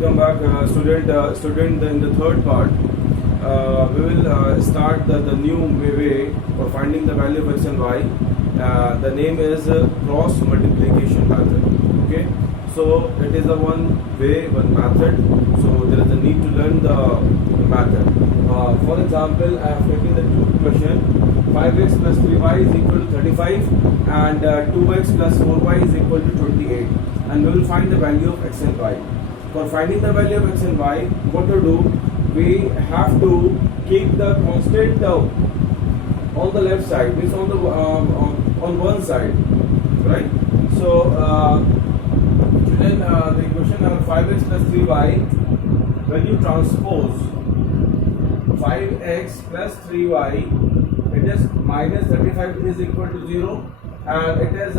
welcome back, student. In the third part, we will start the new way for finding the value of x and y. The name is cross multiplication method. Okay, so it is the one method. So there is a need to learn the method. For example, I have taken the question: 5x plus 3y is equal to 35, and 2x plus 4y is equal to 28. And we will find the value of x and y. For finding the value of x and y, what to do? We have to keep the constant term on the left side, means on the on one side, right? So then the equation of 5x plus 3y, when you transpose 5x plus 3y, it is minus 35 is equal to 0, and it is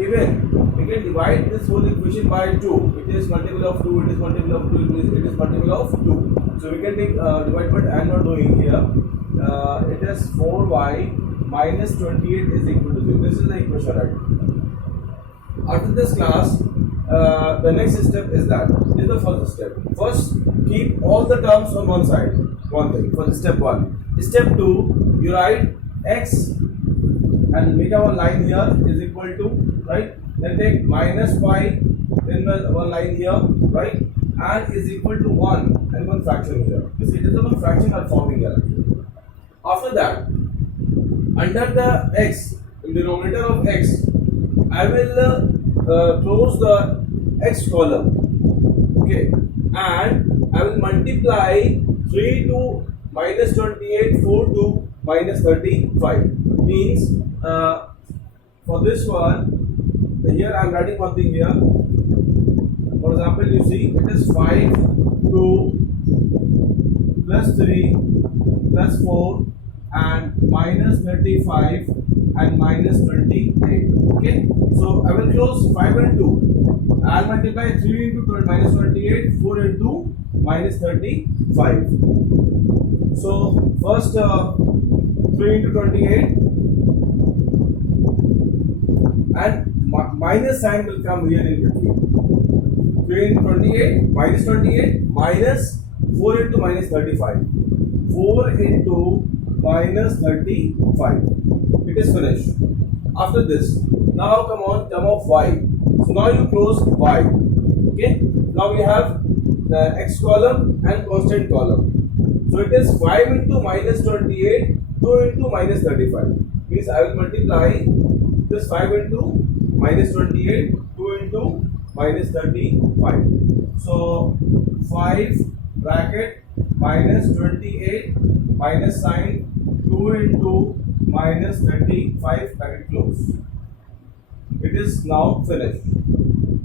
even. We can divide this whole equation by 2. It is multiple of 2, it is multiple of 2, it is multiple of 2. So we can take divide, but I am not doing here. It is 4y minus 28 is equal to 0. This is the equation, right? After this class, the next step is that. This is the first step. First, keep all the terms on one side. One thing, for step 1. Step 2, you write x and make a one line here is equal to, right? Then take minus y, then one line here, right? And is equal to 1 and one fraction here. You see, it is the one fraction are forming here. After that, under the x, in the denominator of x, I will close the x column. Okay, and I will multiply 3 to minus 28, 4 to minus 35. Means for this one, here I am writing one thing here. For example, you see it is 5 2 plus 3 plus 4 and minus 35 and minus 28. Okay, so I will close 5 and 2. I will multiply 3 into minus 28, 4 into minus 35. So first 3 into 28 and minus sign will come here in between. 3 into 28 minus 28 minus 4 into minus 35. 4 into minus 35. It is finished. After this, now come on term of y. So now you close y. Okay. Now we have the x column and constant column. So it is 5 into minus 28, 2 into minus 35. Means I will multiply this 5 into minus 28, 2 into minus 35. So 5 bracket minus 28 minus sign 2 into minus 35 bracket close. It is now finished.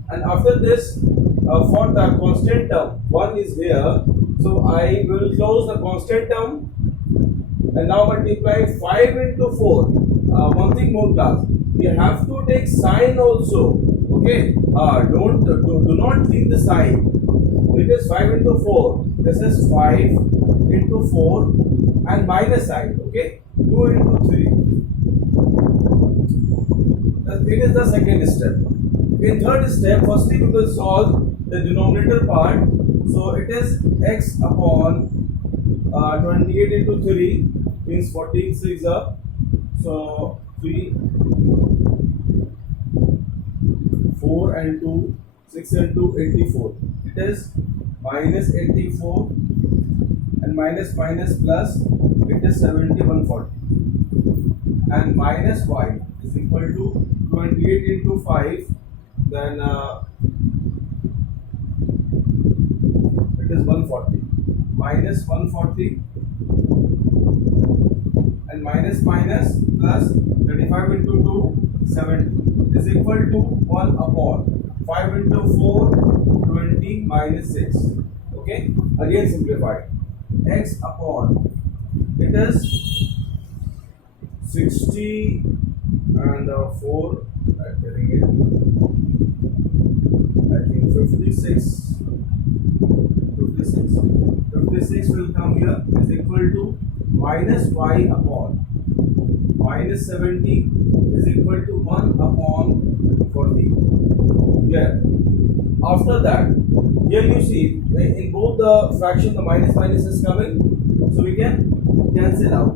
And after this, for the constant term, 1 is here. So I will close the constant term and now multiply 5 into 4. One thing more, class. You have to take sign also. Okay, do not leave the sign. It is 5 into 4. This is 5 into 4 and minus sign. Okay, 2 into 3. It is the second step. In third step, firstly we will solve the denominator part. So it is x upon 28 into 3 means 46 up. So 3, 4 and 2, 6 and 2, 84. It is minus 84 and minus minus plus, it is 7140. And minus y is equal to 28 into 5, then it is 140. Minus 140 and minus minus plus 35 into 2, 70 is equal to 1 upon 5 into 4, 20 minus 6. Okay, again simplify. X upon, it is 60 and 4, I'm getting it, I think 56. 56 will come here is equal to minus y upon minus 70 is equal to 1 upon 40. Here after that, here you see in both the fraction the minus minus is coming, so we can cancel out.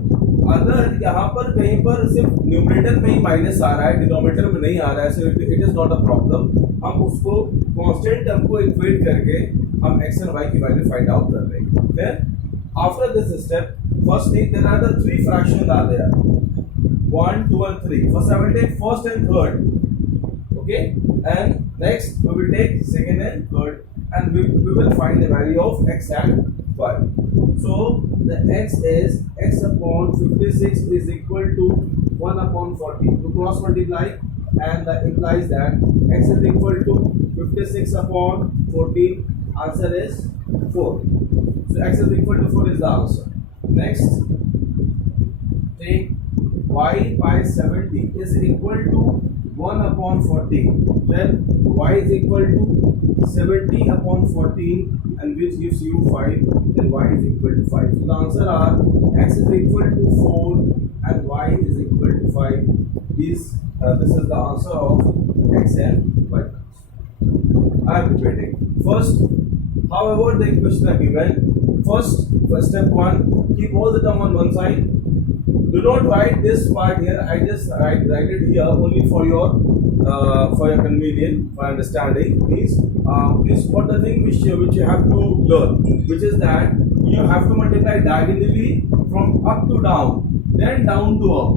अगर यहाँ पर कहीं पर सिर्फ numerator में ही minus आ रहा है, denominator में नहीं आ रहा है, so it is not a problem. हम उसको कांस्टेंट टर्म को इक्वेट करके हम x and y की वैल्यू फाइंड आउट कर लेंगे. Then after this step, firstly there are the three fractions are there, 1, 2 and 3. First I will take first and third, okay, and next we will take second and third, and we will find the value of x and y. So the x is x upon 56 is equal to 1 upon 40. To cross multiply, and that implies that x is equal to 56 upon 14. Answer is 4. So x is equal to 4 is the answer. Next, take y by 70 is equal to 1 upon 14. Then y is equal to 70 upon 14, and which gives you 5. Then y is equal to 5. So the answer are x is equal to 4 and y is equal to 5. This is the answer of x and y. I am repeating. First, however the equation are given, first for step 1, keep all the term on one side. Do not write this part here. I just write it here only for your convenience, for understanding. Please what the thing which you have to learn, which is that you have to multiply diagonally from up to down, then down to up.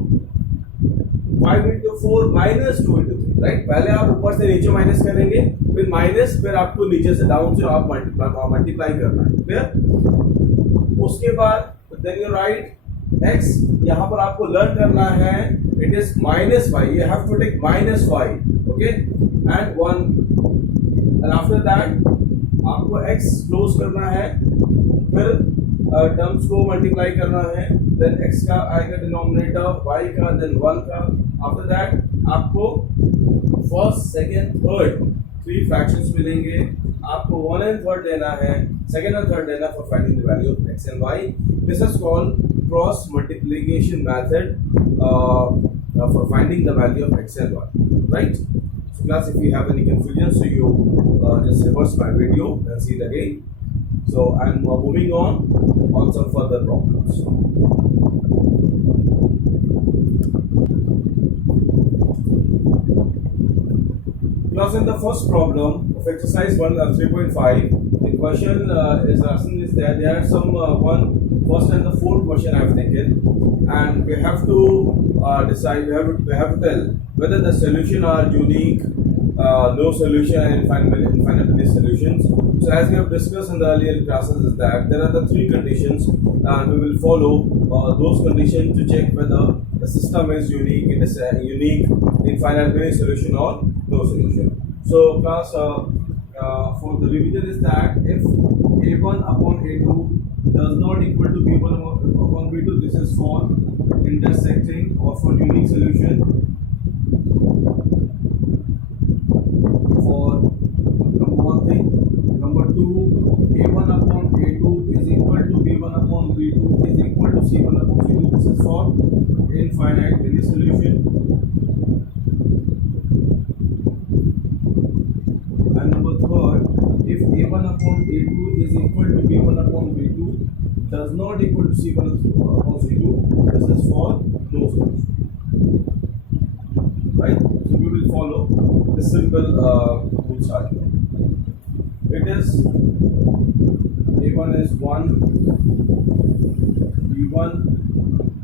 5 into 4 minus 2 into 3, right? पहले आप ऊपर से नीचे minus करेंगे, फिर minus, फिर आपको नीचे से डाउन से आप मल्टीप्लाई करना है. फिर उसके बाद then you write x, यहाँ पर आपको लर्न करना है, it is minus y. You have to take minus y, okay, and 1, and after that आपको x क्लोज करना है, फिर टर्म्स को मल्टीप्लाई करना है, then x का आएगा डिनोमिनेटर, y का, then 1 का. आफ्टर दैट आपको फर्स्ट, सेकेंड, थर्ड 3 फ्रैक्शंस मिलेंगे. आपको 1 and 3 लेना है, सेकेंड और थर्ड लेना for finding the value of x and y. This is called cross multiplication method for finding the value of x and y, right? So class, if you have any confusion, so you just reverse my video and see it again. So I'm moving on some further problems. Class, in the first problem of exercise 3.5, the question is asking is that there are some first and the fourth question I have taken, and we have to decide, we have to tell whether the solution are unique, no solution, and infinite solutions. So as we have discussed in the earlier classes is that there are the 3 conditions, and we will follow those conditions to check whether the system is unique, it is a unique, infinite solution or no solution. So class, for the revision is that if a1 upon a2 does not equal to b1 upon b2, this is for intersecting or for unique solution. For number 1 thing. Number 2, a1 upon a2 is equal to b1 upon b2 is equal to c1 upon c2. This is for infinite many solution. And number 3rd, if a1 upon a2 is equal to b1 upon b2 does not equal to c1 upon c2, this is for no solution, right? So we will follow this simple rules argument. It is a1 is 1, b1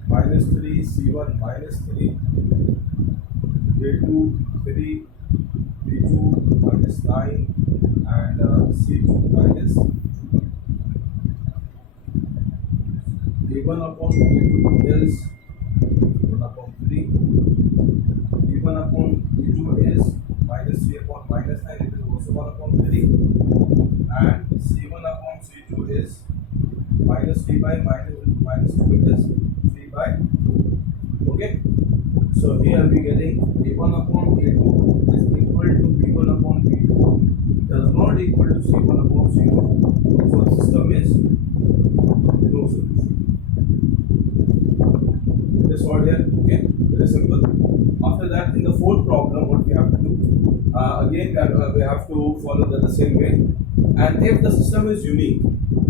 minus 3, c1 minus 3, a2 3, b2 minus 9, and c2 minus 2. a1 upon a2 is 1 upon 3, b1 upon b2 is minus 3 upon minus 9, it is also 1 upon 3, and c1 upon c2 is minus 3 by minus 2, it is 3 by 2. Okay, so here we are getting a1 upon a2 is equal to b1 upon b2 does not equal to c1 upon c2, so the system is no solution. It is solved here. Okay, very simple. After that, in the fourth problem, what we have to do, again again we have to follow the same way. And if the system is unique,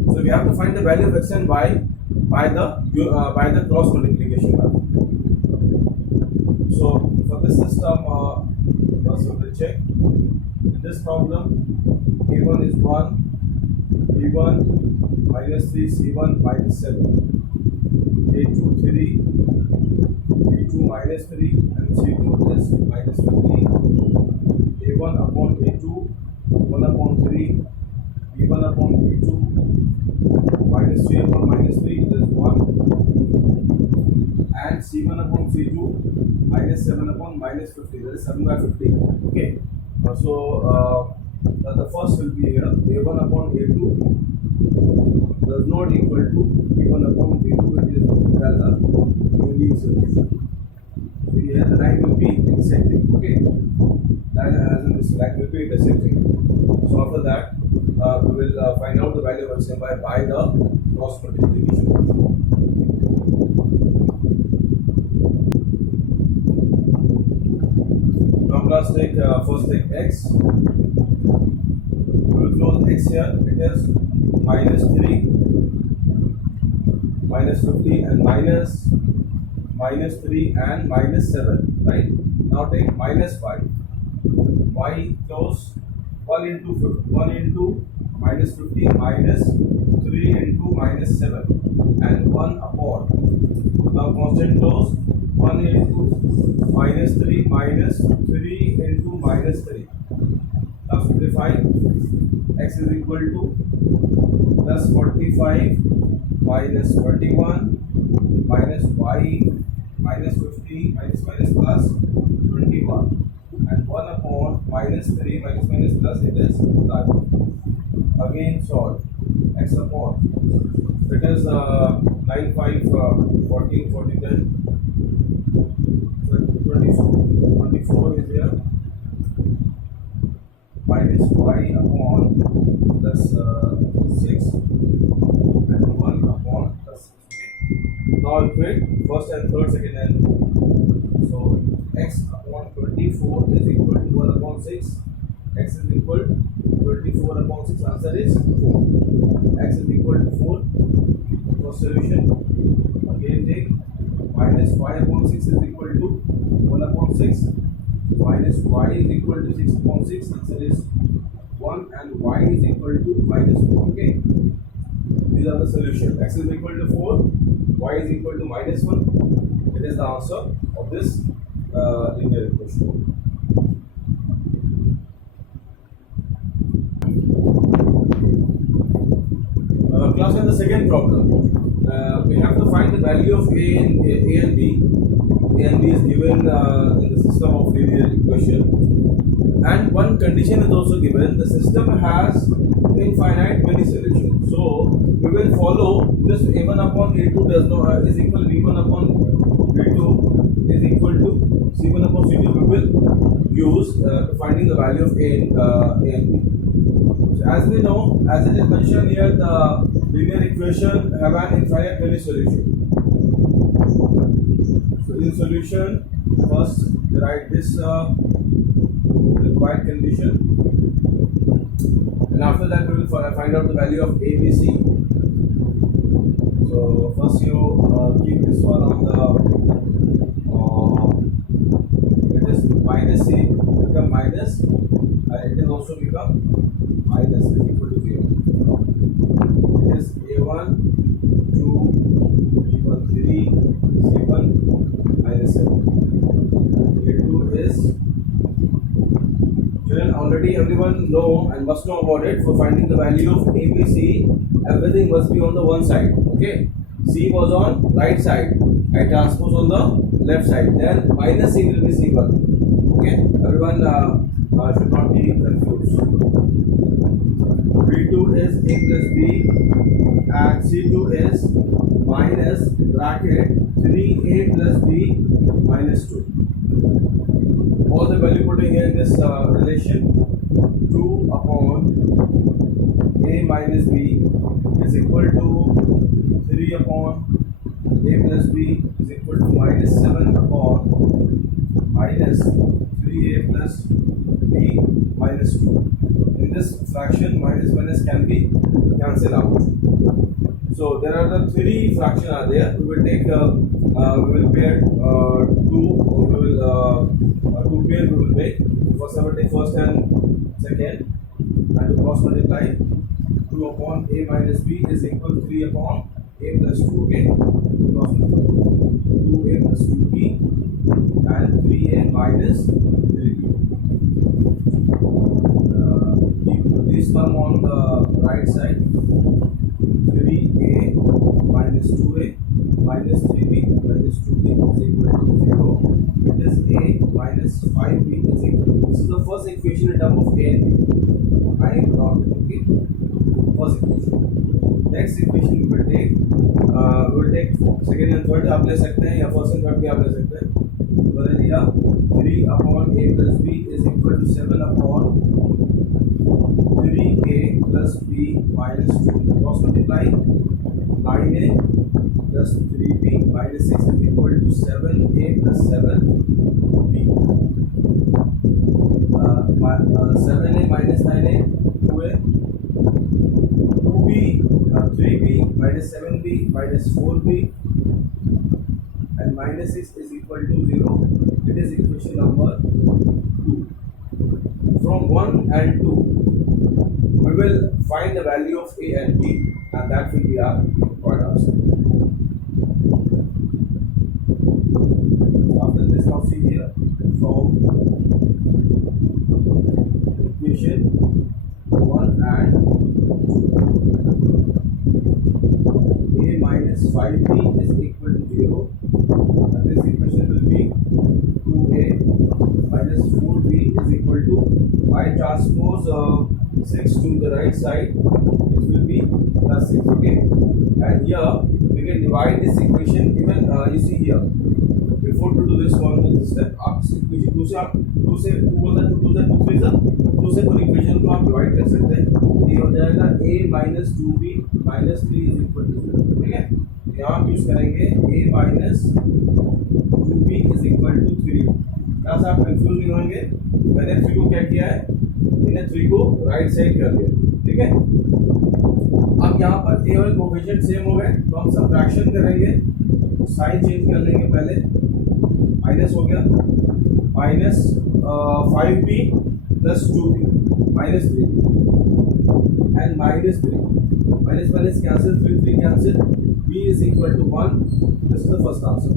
so we have to find the value of x and y by the cross multiplication method. So for this system, first we will check. In this problem, a1 is 1, b1 minus 3, c1 minus 7, a2 3, b2 minus 3, and c2 is minus 15, a1 upon a2, 1 upon 3, b1 upon b2, minus 3 upon minus 3 is 1, and c1 upon c2, minus 7 upon minus 50, that is 7 by 50. Okay, so the first will be here, a1 upon a2 does not equal to b1 upon b2, it is as a unique solution. So here the line will be intersecting. Okay, as in this line will be intersecting. So after that, we will find out the value of x and y by the cross multiplication. Now class take first take x. We will close x here. It is minus 3, minus 50, and minus 3 and minus 7. Right? Now take minus y. Y close 1 into minus 50 minus 3 into minus 7 and 1 upon. Now constant close 1 into minus 3 minus 3 into minus 3. Now simplify. X is equal to plus 45 minus 41 minus y minus 50 minus plus 21 and 1 upon minus 3 minus plus, it is done. Again solve. X upon, it is 9, 5, 14, 40, 10, 24 is here, minus y upon plus 6 and 1 upon plus 6. Now equate first and third, second and so x upon 24 is equal to 1 upon 6. X is equal to 24 upon 6. Answer is 4. X is equal to 4. For solution, again take minus y upon 6 is equal to 1 upon 6 minus y is equal to 6 upon 6. Answer is 1 and y is equal to minus 4. Okay, these are the solutions. X is equal to 4, y is equal to minus 1. It is the answer of this linear equation. Class, in the second problem, we have to find the value of a and b. A and b is given in the system of linear equation, and one condition is also given: the system has infinite many solutions. So we will follow this: a1 upon a2 does not is equal to b1 upon b2 is equal to c1 upon c2. We will use to finding the value of a and b. So as we know, as it is mentioned here, the linear equation have an infinite many solution. So in solution, first write this required condition, and after that we will find out the value of a, b, c. So first you keep this one on the it is minus c become minus, and it will also become minus is equal to 0. It is a1 2 b1 3 c1 minus 7. a2 is, children, already everyone know and must know about it. For finding the value of a, b, c, everything must be on the one side. Okay, c was on right side, I transpose on the left side, then minus c will be c1. Okay, everyone should not be confused. b2 is a plus b and c2 is minus bracket 3a plus b minus 2. All the value putting here in this relation, 2 upon a minus b is equal to 3 upon a plus b is equal to minus 7 upon minus 3a plus b minus 2. In this fraction, minus can be cancelled out. So there are the three fractions are there. We will take we will pair two. We will two pair we will make. First I will take first and second, and to cross multiply 2 upon a minus b is equal to 3 upon a plus 2. Okay, cross multiply 2a plus 2b and 3a minus 3b. Keep this term on the right side. 3a minus 2a minus 3b minus 2b is equal to 0. It is a minus 5b is equal to. This is the first equation in terms of a and b. I am not okay. First equation. Next equation we will take second and third आप ले सकते हैं या first and third भी आप ले सकते हैं. बदल दिया 3 upon a plus b is equal to 7 upon 3a plus b minus 2. Cross multiply 9a plus 3b minus 6 is equal to 7a plus 7b. 7a minus 9a 2a 2b 3b minus 7b minus 4b and minus 6 is equal to 0. It is equation number 2. From 1 and 2 we will find the value of a and b, and that will be our required answer. After this, now see here from equation 1 and 2, a minus 5b is equal to 0, and this equation will be 2a minus 4b is equal to, I transpose 6 to the right side, it will be plus 6. Okay, and here we can divide this equation. Even you see here, before to do this one step, आप इस equation 2 से आप 2 से 2 होता है 2 से 2 3 सा 2 से पूरी equation को आप divide कर सकते हैं. ये हो जाएगा a minus 2b minus 3 is equal to 0. ठीक है, यहाँ आप यूज करेंगे a minus 2b is equal to 3. यहाँ से आप कंफ्यूज नहीं होंगे. मैंने 3 को क्या किया है, मैंने 3 को राइट साइड कर दिया. ठीक है, अब यहाँ पर a और कोफिशिएंट सेम हो गए तो हम सब्ट्रैक्शन करेंगे. साइन चेंज कर लेंगे. पहले माइनस हो गया minus 5b plus 2b minus 3b and minus 3 minus minus cancel 3 cancel b is equal to 1. This is the first answer.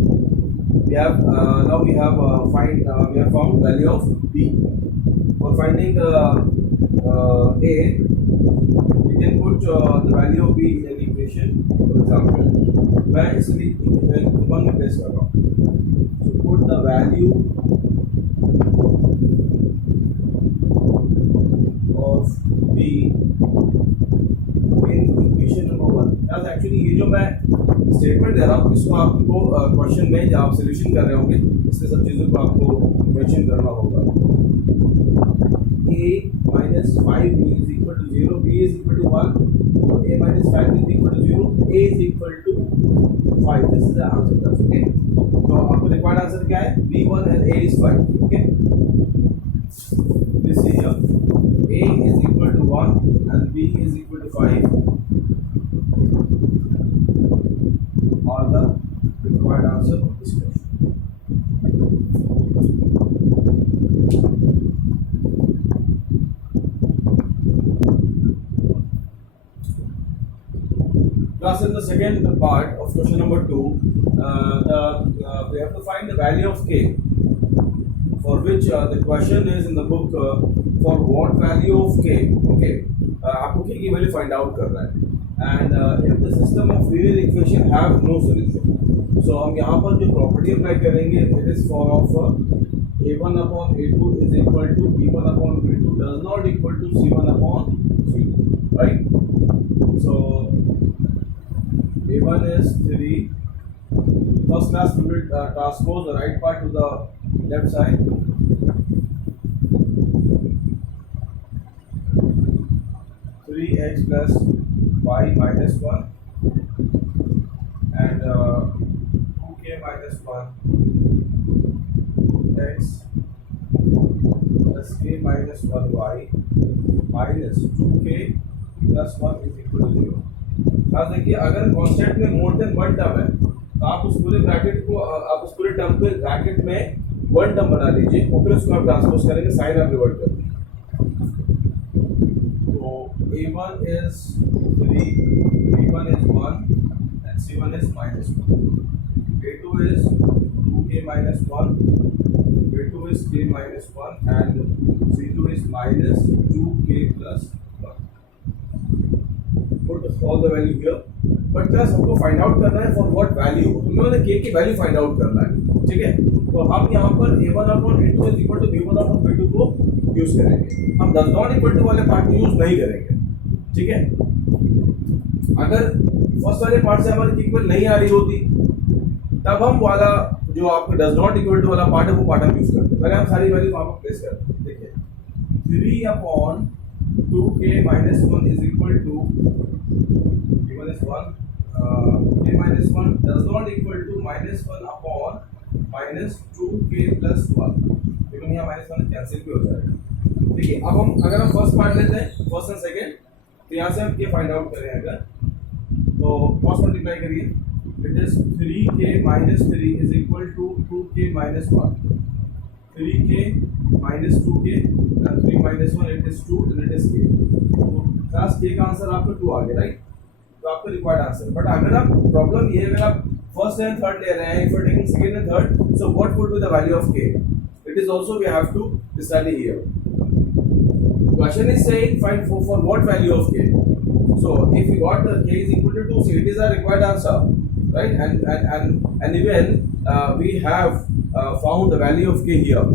We have now we have found value of b. For finding a, we can put the value of b in an equation. For example, मैं इसलिए one में place कर रहा हूँ. So put the value of b in equation number 1. That's actually ये जो मैं statement दे रहा हूँ इसको आपको क्वेश्चन में जब आप सोल्यूशन कर रहे होंगे इसमें सब चीज़ों को आपको मेंशन करना होगा. a minus 5b is equal to 0, b is equal to 1, so a minus 5 is equal to 0, a is equal to 5. This is the answer. That's okay. So आपको required answer क्या है? b1 and a is 5. Okay. This is here. a is equal to 1 and b is equal to 5. All the required answer of this question. Class, in the second part of question number 2, we have to find the value of k, for which the question is in the book for what value of k. Okay, आपको k की value find out करना है. And if the system of linear equation have no solution, so हम यहाँ पर जो property apply करेंगे, it is for of a1 upon a2 is equal to b1 upon b2 does not equal to c1 upon c2, right? So a1 is 3. First class we will transpose the right part to the left side. 3x plus y minus 1 and 2k minus 1 x plus plus k minus 1y minus 2k plus 1 is equal to 0। अब देखिए अगर constant में more than one term है तो आप उस पूरे bracket को आप उस पूरे टर्म को ब्रैकेट में वन टर्म बना लीजिए और फिर उसको आप ट्रांसपोज करेंगे, साइन आप रिवर्ट कर दीजिए। तो a1 is 3, b1 is 1 and c1 is minus 1, a2 is 2k minus 1, a2 is k minus 1 and c2 is minus 2k plus 1। put all the value here, but class हमको find out करना है for what value, हम लोगों ने k की value find out करना है, ठीक है। तो हम यहाँ पर a1 upon a2 is equal to b1 upon b2 को यूज करेंगे, हम डज नॉट इक्वल टू वाले पार्ट को यूज नहीं करेंगे, ठीक है। अगर फर्स्ट वाले पार्ट से हमारी इक्वल नहीं आ रही होती तब हम वाला जो आपको डज नॉट इक्वल टू वाला पार्ट है वो पार्ट हम यूज करते हैं। पहले हम सारी वैल्यू वहां पर प्लेस करते हैं। देखिए 3 upon 2k minus 1 is equal to given is 1, k minus 1 does not equal to minus 1 upon minus 2k plus 1, लेकिन यहाँ minus 1 कैंसिल भी हो जाएगा। देखिए अब हम अगर हम फर्स्ट पार्ट लेते हैं, फर्स्ट एंड सेकेंड, तो यहाँ से हम k फाइंड आउट करें अगर तो क्रॉस मल्टीप्लाई करिए, it is 3k minus 3 is equal to 2k minus 1, 3k minus 2k and 3 minus 1 it is 2 and it is k। तो क्लास k का आंसर आपको 2 आ गया, राइट। तो आपका रिक्वायर्ड आंसर। बट अगर आप प्रॉब्लम ये अगर आप फर्स्ट एंड थर्ड ले रहे हैं, if you are taking second and third, so what would be the value of k? It is also we have to study here. Question is saying find for what value of k। So if we got the k is equal to 2, so it is our required answer, right? And even we have found the value of k here.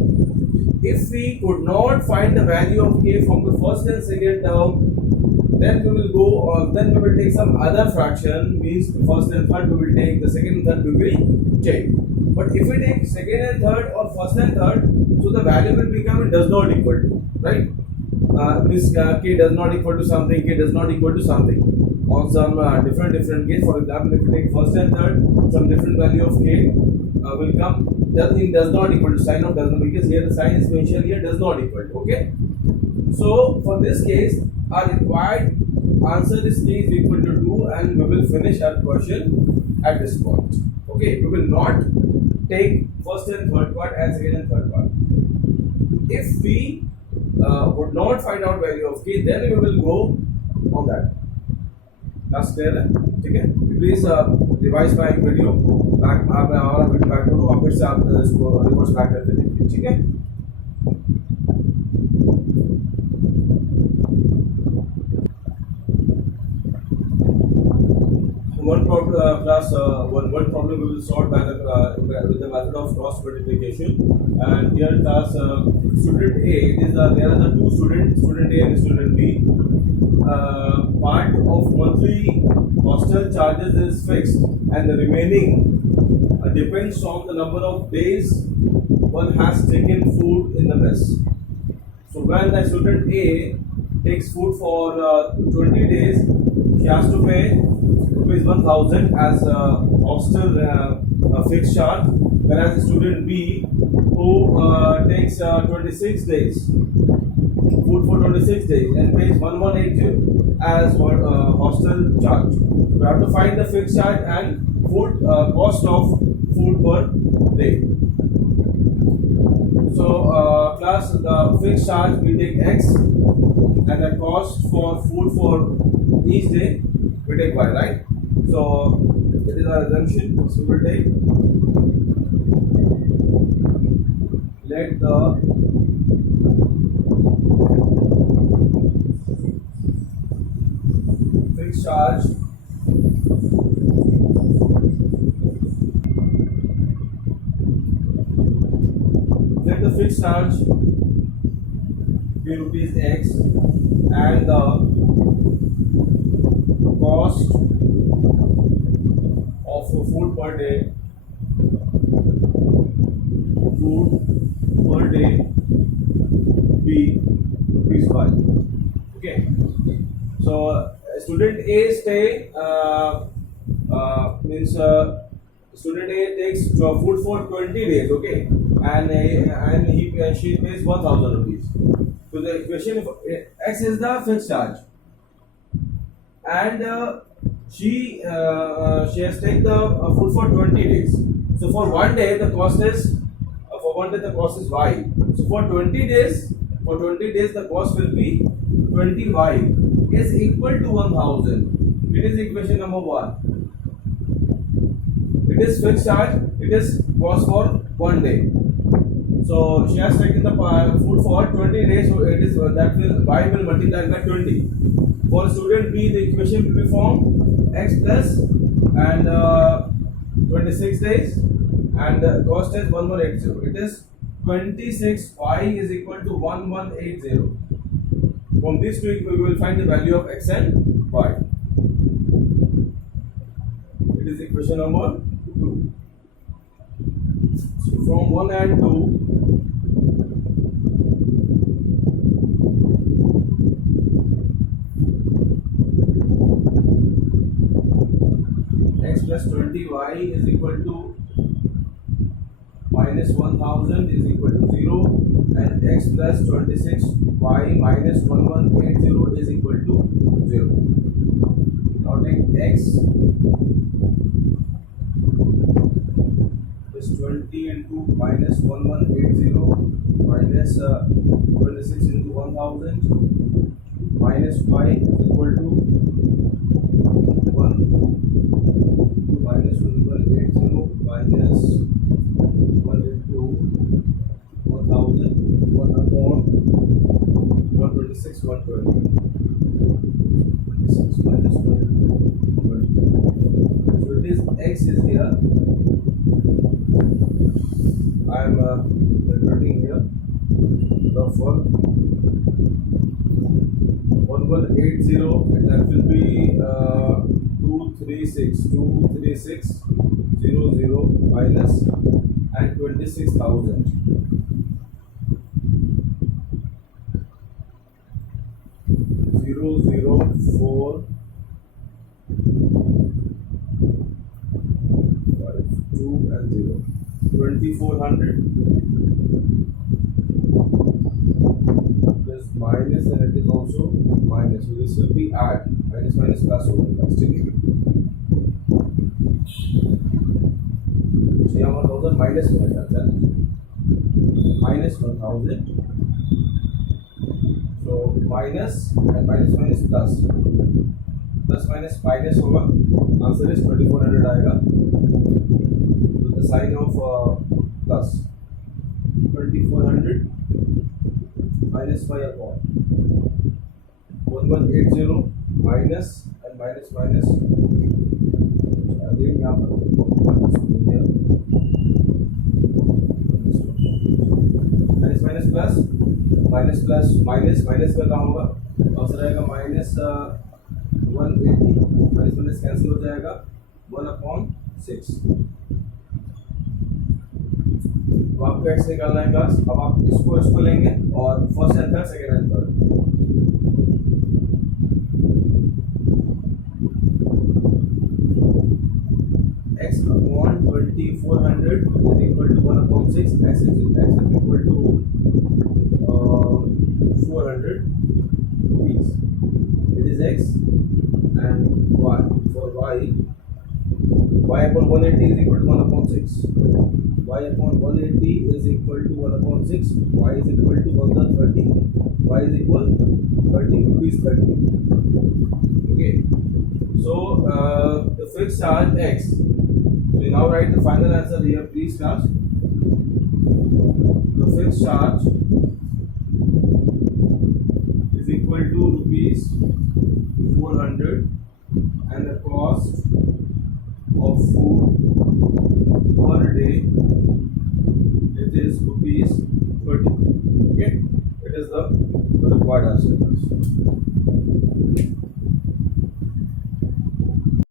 If we could not find the value of k from the first and second term, then we will go then we will take some other fraction, means first and third we will take, the second and third we will check। But if we take second and third or first and third, so the value will become does not equal to, right? This k does not equal to something, k does not equal to something on some different case। For example, if you take first and third, some different value of k will come, that thing does not equal to sign of does not, because here the sign is mentioned here does not equal to, okay। So for this case our required answer is k is equal to 2 and we will finish our question at this point, okay। We will not take first and third part and second and third part। If we would not find out value of k, then we will go on that। That's clear है, ठीक है। Please revise my video back, आप हमारा video back करो और फिर से आप इसको रिवर्स बैक करके देखिए, ठीक है। One problem we will solve by with the method of cross multiplication, and here class student A, there are the two students, student A and student B। Part of monthly hostel charges is fixed and the remaining depends on the number of days one has taken food in the mess। So when the student A takes food for 20 days, he has to pay rupees 1000 as a hostel fixed charge, whereas the student B who takes 26 days food for 26 days and pays 1180 as hostel charge। We have to find the fixed charge and food cost of food per day। So class, the fixed charge we take x and the cost for food for each day we take y, right? So it is our assumption, so we will take, let the fixed charge be rupees x and the cost of food per day be rupees y, okay। So student A stay means student A takes food for 20 days, okay। and she pays 1,000 rupees. So the equation of x is the fixed charge, and she has taken the food for 20 days. So for one day the cost is y. So for 20 days the cost will be 20y is equal to 1,000. It is equation number 1. It is fixed charge. It is cost for one day. So she has taken the food for 20 days. So it is that will y will multiply by 20. For student B, the equation will be formed x plus and 26 days, and the cost is 1180. It is 26y is equal to 1180. From these two, we will find the value of x and y. It is equation number 2. So from 1 and 2, x plus 20y is equal to minus 1000 is equal to 0, and x plus 26y minus 1180 is equal to 0. Now take x is 20 into minus 1180 minus 26 into 1000 minus y is equal to 1 minus 1180 minus 1 into 1000 1 upon 126 120 26 minus 120. So it is x is here. I am converting here the for 1180, and that will be 23600 minus and 26,000. 004 2 and 0 2400 plus minus, and it is also minus, so this will be add minus minus plus over plus. So यहाँ 1000 minus में जाता है minus 1000, so minus and minus minus plus minus minus होगा, answer is 2400 आएगा. The sign of plus 2400 minus 5 upon 1180 minus and minus minus again यहाँ पर minus minus plus minus plus minus minus का क्या होगा, आंसर आएगा minus 180 minus minus कैंसिल हो जाएगा 1/6. तो आपको x निकालना है क्लास. अब आप इसको लेंगे और first and third, second and third. x upon 2400 is equal to 1/6. X is equal to 400 rupees. It is x, and y for y upon 180 is equal to 1/6. Y upon 180 is equal to 1/6. Y is equal to 1/30. Y is equal 30 rupees 30. Okay. So the fixed charge x. So you now write the final answer here, please, class. The fixed charge is equal to rupees 400, and the cost of food per day, it is rupees 30. Okay, it is the required answer.